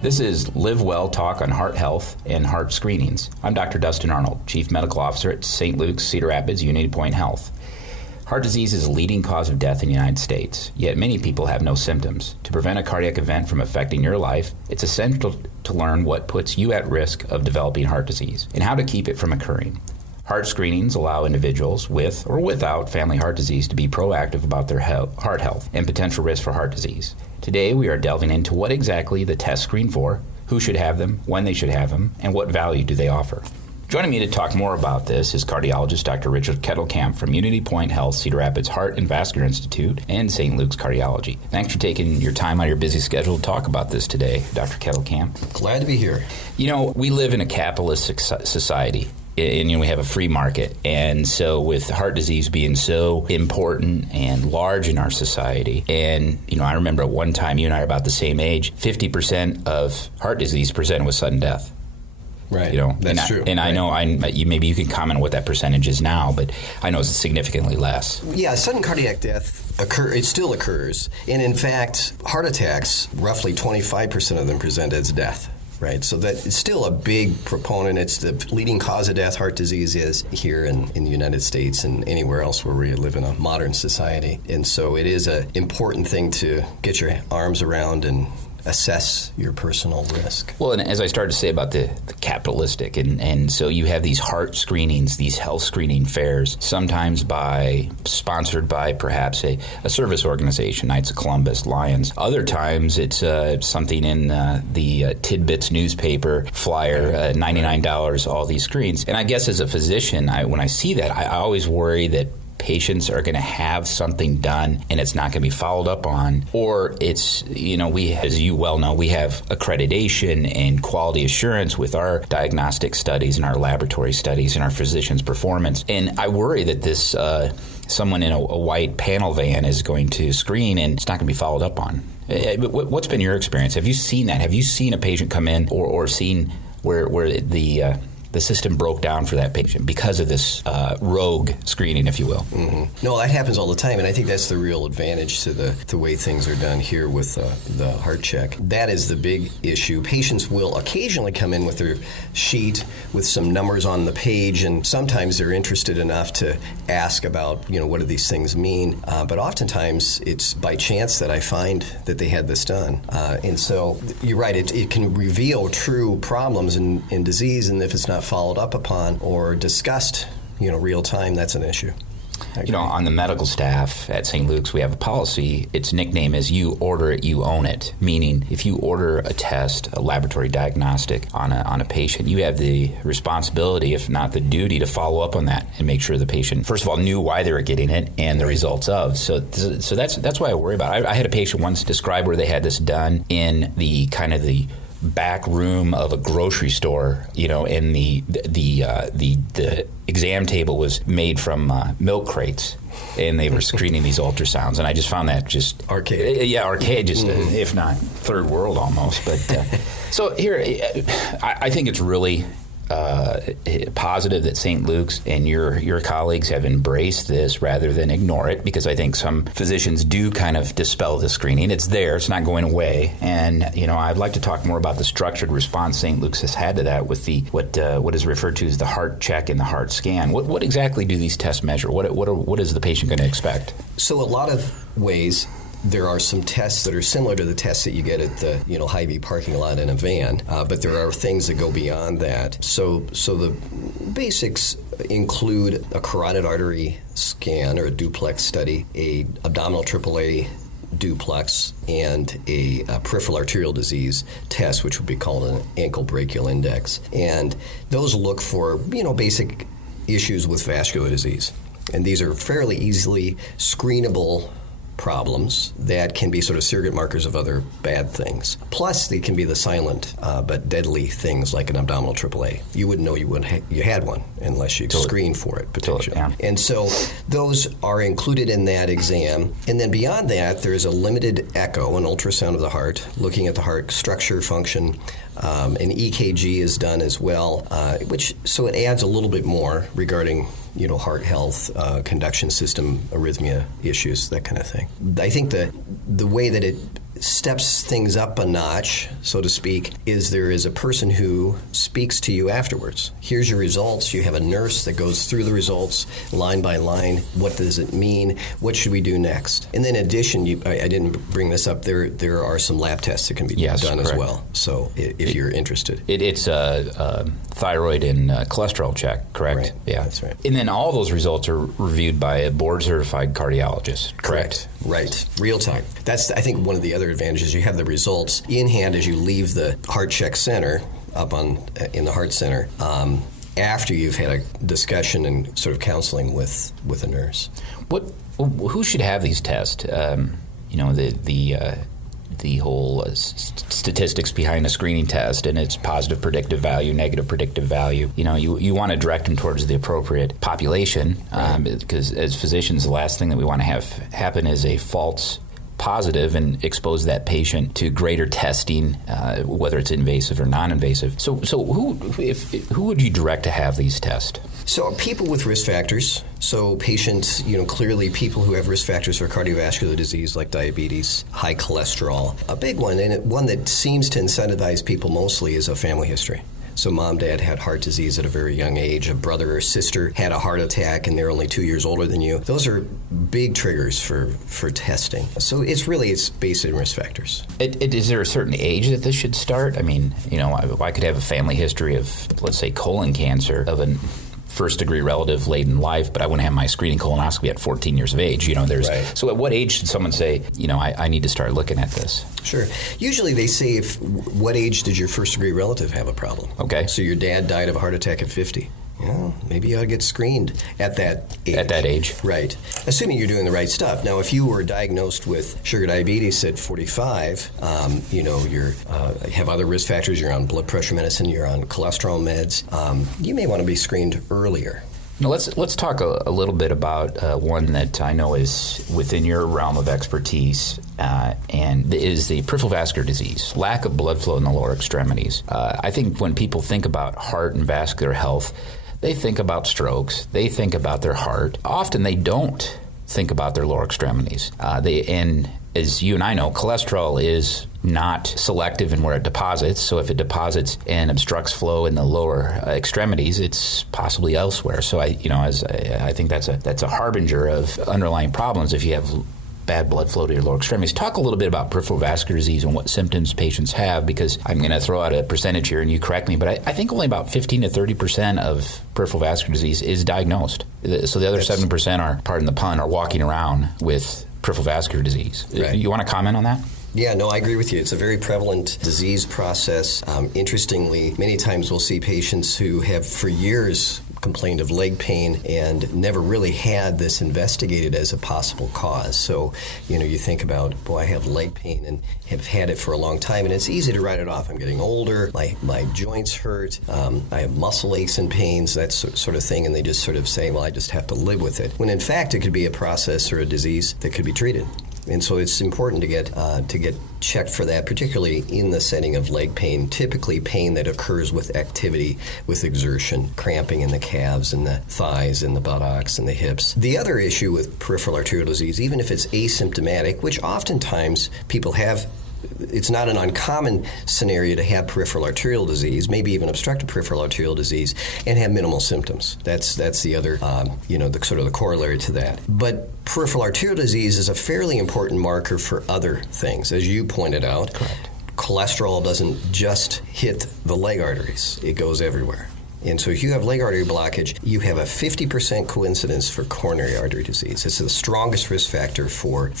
This is LiveWell Talk on heart health and heart screenings. I'm Dr. Dustin Arnold, Chief Medical Officer at St. Luke's, Cedar Rapids, UnityPoint Health. Heart disease is a leading cause of death in the United States, yet many people have no symptoms. To prevent a cardiac event from affecting your life, it's essential to learn what puts you at risk of developing heart disease and how to keep it from occurring. Heart screenings allow individuals with or without family heart disease to be proactive about their heart health and potential risk for heart disease. Today, we are delving into what exactly the tests screen for, who should have them, when they should have them, and what value do they offer. Joining me to talk more about this is cardiologist Dr. Richard Kettelkamp from UnityPoint Health, Cedar Rapids Heart and Vascular Institute, and St. Luke's Cardiology. Thanks for taking your time out of your busy schedule to talk about this today, Dr. Kettelkamp. Glad to be here. You know, we live in a capitalist society. And we have a free market. And so with heart disease being so important and large in our society, and, I remember at one time, you and I are about the same age, 50% of heart disease presented with sudden death. Right. That's true. And right. Maybe you can comment on what that percentage is now, but I know it's significantly less. Yeah, sudden cardiac death it still occurs. And in fact, heart attacks, roughly 25% of them present as death. Right, so that it's still a big proponent. It's the leading cause of death, heart disease is here in the United States and anywhere else where we live in a modern society. And so it is an important thing to get your arms around and assess your personal risk. Well, and as I started to say about the capitalistic, and so you have these heart screenings, these health screening fairs, sometimes sponsored by perhaps a service organization, Knights of Columbus, Lions. Other times it's something in the Tidbits newspaper flyer, $99, all these screens. And I guess as a physician, when I see that, I always worry that patients are going to have something done and it's not going to be followed up on, or it's, we, as you well know, we have accreditation and quality assurance with our diagnostic studies and our laboratory studies and our physicians' performance. And I worry that this someone in a white panel van is going to screen and it's not going to be followed up on. What's been your experience? Have you seen that? Have you seen a patient come in or seen where the system broke down for that patient because of this rogue screening, if you will? Mm-hmm. No, that happens all the time, and I think that's the real advantage to the way things are done here with the heart check. That is the big issue. Patients will occasionally come in with their sheet with some numbers on the page, and sometimes they're interested enough to ask about, what do these things mean? But oftentimes it's by chance that I find that they had this done. And so you're right, it can reveal true problems in disease, and if it's not followed up upon or discussed, real time, that's an issue. On the medical staff at St. Luke's, we have a policy. Its nickname is "You order it, you own it." Meaning, if you order a test, a laboratory diagnostic on a patient, you have the responsibility, if not the duty, to follow up on that and make sure the patient, first of all, knew why they were getting it and the results of. So that's why I worry about it. I had a patient once describe where they had this done in the kind of the back room of a grocery store, and the exam table was made from milk crates, and they were screening these ultrasounds, and I just found that just archaic. Archaic, just if not third world almost. But so here, I think it's really positive that St. Luke's and your colleagues have embraced this rather than ignore it, because I think some physicians do kind of dispel the screening. It's there, it's not going away, and I'd like to talk more about the structured response St. Luke's has had to that with the what is referred to as the heart check and the heart scan. What exactly do these tests measure? What is the patient going to expect? So a lot of ways. There are some tests that are similar to the tests that you get at the Hy-Vee parking lot in a van, but there are things that go beyond that. So the basics include a carotid artery scan or a duplex study, a abdominal AAA duplex, and a peripheral arterial disease test, which would be called an ankle brachial index. And those look for basic issues with vascular disease, and these are fairly easily screenable problems that can be sort of surrogate markers of other bad things. Plus, they can be the silent but deadly things like an abdominal AAA. You wouldn't know you had one unless you screened for it, potentially. Yeah. And so those are included in that exam. And then beyond that, there is a limited echo, an ultrasound of the heart, looking at the heart structure, function. An EKG is done as well, so it adds a little bit more regarding heart health, conduction system, arrhythmia issues, that kind of thing. I think the way that steps things up a notch, so to speak, is there is a person who speaks to you afterwards. Here's your results. You have a nurse that goes through the results line by line. What does it mean? What should we do next? And then in addition, I didn't bring this up, there are some lab tests that can be done correct. as well. So if you're interested. It's a thyroid and cholesterol check, correct? Right. Yeah. That's right. And then all those results are reviewed by a board-certified cardiologist, correct? Right. Real time. That's, I think, one of the other advantages. You have the results in hand as you leave the heart check center up in the heart center after you've had a discussion and sort of counseling with a nurse. Who should have these tests? The whole statistics behind a screening test and its positive predictive value, negative predictive value. You want to direct them towards the appropriate population because as physicians, the last thing that we want to have happen is a false positive and expose that patient to greater testing, whether it's invasive or non-invasive. So who would you direct to have these tests? So people with risk factors, so patients, clearly people who have risk factors for cardiovascular disease like diabetes, high cholesterol. A big one, and one that seems to incentivize people mostly, is a family history. So mom, dad had heart disease at a very young age. A brother or sister had a heart attack and they're only 2 years older than you. Those are big triggers for testing. So it's based on risk factors. Is there a certain age that this should start? I mean, I could have a family history of, let's say, colon cancer of a first-degree relative late in life, but I wouldn't have my screening colonoscopy at 14 years of age. Right. So at what age should someone say, I need to start looking at this? Sure. Usually they say, what age did your first-degree relative have a problem? Okay. So your dad died of a heart attack at 50. Maybe you ought to get screened at that age. At that age. Right. Assuming you're doing the right stuff. Now, if you were diagnosed with sugar diabetes at 45, you have other risk factors, you're on blood pressure medicine, you're on cholesterol meds, you may want to be screened earlier. Now let's talk a little bit about one that I know is within your realm of expertise, and is the peripheral vascular disease, lack of blood flow in the lower extremities. I think when people think about heart and vascular health, they think about strokes, they think about their heart. Often they don't think about their lower extremities. And as you and I know, cholesterol is not selective in where it deposits. So if it deposits and obstructs flow in the lower extremities, it's possibly elsewhere. So I think that's a harbinger of underlying problems if you have bad blood flow to your lower extremities. Talk a little bit about peripheral vascular disease and what symptoms patients have, because I'm going to throw out a percentage here and you correct me, but I think only about 15 to 30% of peripheral vascular disease is diagnosed. So the other 7% are, pardon the pun, are walking around with peripheral vascular disease. Right. You want to comment on that? Yeah, no, I agree with you. It's a very prevalent disease process. Interestingly, many times we'll see patients who have for years complained of leg pain and never really had this investigated as a possible cause. So, you think about, I have leg pain and have had it for a long time, and it's easy to write it off. I'm getting older, my joints hurt, I have muscle aches and pains, that sort of thing, and they just sort of say, I just have to live with it. When in fact, it could be a process or a disease that could be treated. And so it's important to get checked for that, particularly in the setting of leg pain, typically pain that occurs with activity, with exertion, cramping in the calves and the thighs and the buttocks and the hips. The other issue with peripheral arterial disease, even if it's asymptomatic, which oftentimes people have, it's not an uncommon scenario to have peripheral arterial disease, maybe even obstructive peripheral arterial disease, and have minimal symptoms. That's the other, the sort of the corollary to that. But peripheral arterial disease is a fairly important marker for other things, as you pointed out. Correct. Cholesterol doesn't just hit the leg arteries; it goes everywhere. And so if you have leg artery blockage, you have a 50% coincidence for coronary artery disease. It's the strongest risk factor for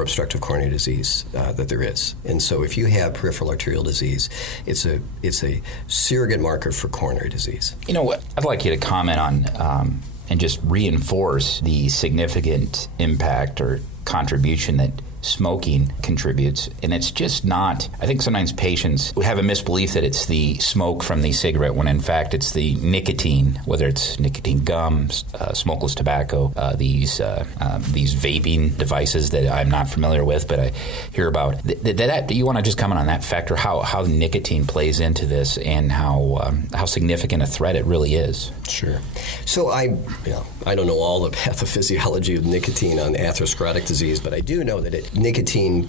obstructive coronary disease that there is. And so if you have peripheral arterial disease, it's a surrogate marker for coronary disease. You know what? I'd like you to comment on and just reinforce the significant impact or contribution that smoking contributes. And it's just not, I think sometimes patients have a misbelief that it's the smoke from the cigarette when in fact it's the nicotine, whether it's nicotine gums, smokeless tobacco, these vaping devices that I'm not familiar with, but I hear about. Do you want to just comment on that factor, how nicotine plays into this and how significant a threat it really is? Sure. So I don't know all the pathophysiology of nicotine on atherosclerotic disease, but I do know that it nicotine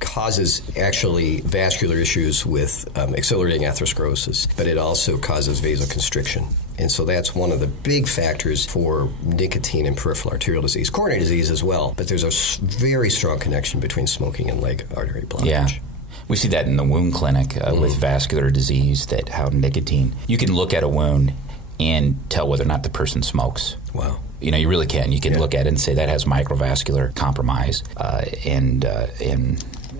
causes actually vascular issues with accelerating atherosclerosis, but it also causes vasoconstriction. And so that's one of the big factors for nicotine and peripheral arterial disease, coronary disease as well. But there's a very strong connection between smoking and leg artery blockage. Yeah. We see that in the wound clinic with vascular disease, that how nicotine, you can look at a wound and tell whether or not the person smokes. Wow. You know, you really can. You can look at it and say that has microvascular compromise, and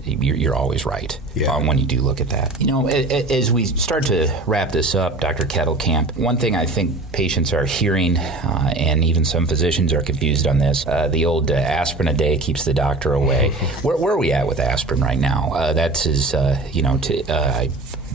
you're always right when you do look at that. You know, as we start to wrap this up, Dr. Kettelkamp, one thing I think patients are hearing, and even some physicians are confused on this, the old aspirin a day keeps the doctor away. Where are we at with aspirin right now? That's his,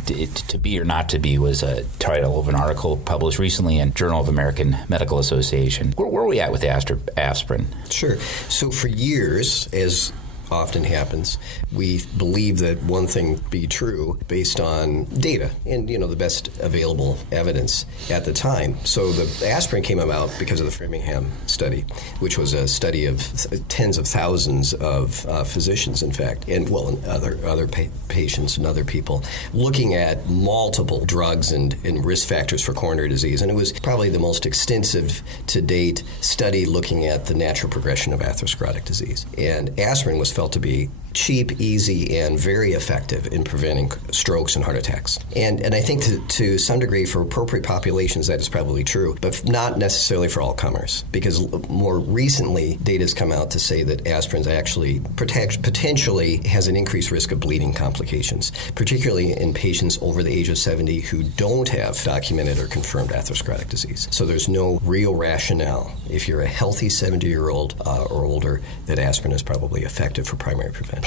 to be or not to be was a title of an article published recently in Journal of American Medical Association. Where are we at with aspirin? Sure. So for years, as often happens, we believe that one thing be true based on data and, the best available evidence at the time. So the aspirin came about because of the Framingham study, which was a study of tens of thousands of physicians, in fact, and other patients and other people looking at multiple drugs and risk factors for coronary disease. And it was probably the most extensive to date study looking at the natural progression of atherosclerotic disease. And aspirin was felt to be cheap, easy, and very effective in preventing strokes and heart attacks. And I think to some degree for appropriate populations that is probably true, but not necessarily for all comers, because more recently data has come out to say that aspirin actually potentially has an increased risk of bleeding complications, particularly in patients over the age of 70 who don't have documented or confirmed atherosclerotic disease. So there's no real rationale, if you're a healthy 70-year-old or older, that aspirin is probably effective for primary prevention.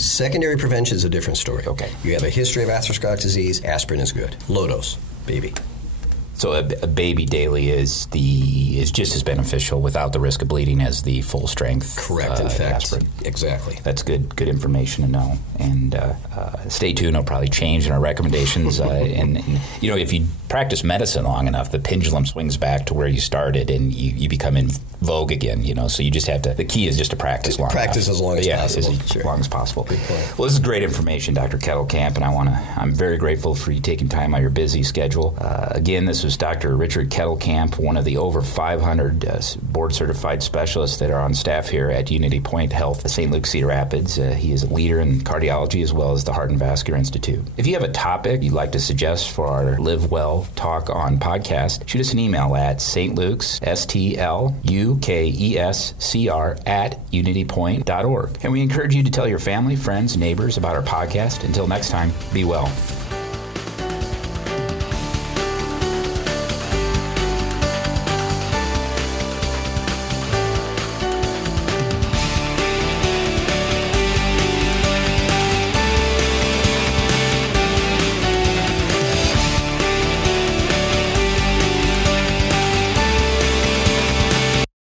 Secondary prevention is a different story. Okay. You have a history of atherosclerotic disease, aspirin is good. Low dose, baby. So a baby daily is just as beneficial without the risk of bleeding as the full strength. Correct. In fact, aspirin. Exactly. That's good information to know. And stay tuned. It'll probably change in our recommendations. And if you practice medicine long enough, the pendulum swings back to where you started, and you become in vogue again. So you just have to. The key is just to practice long. Practice enough. as long as possible. As long as possible. Well, this is great information, Dr. Kettelkamp, and I'm very grateful for you taking time out of your busy schedule. Again, this was Dr. Richard Kettelkamp, one of the over 500 board-certified specialists that are on staff here at UnityPoint Health, St. Luke, Cedar Rapids. He is a leader in cardiology as well as the Heart and Vascular Institute. If you have a topic you'd like to suggest for our LiveWell Talk on podcast, shoot us an email at stlukes, STLUKESCR @unitypoint.org. And we encourage you to tell your family, friends, neighbors about our podcast. Until next time, be well.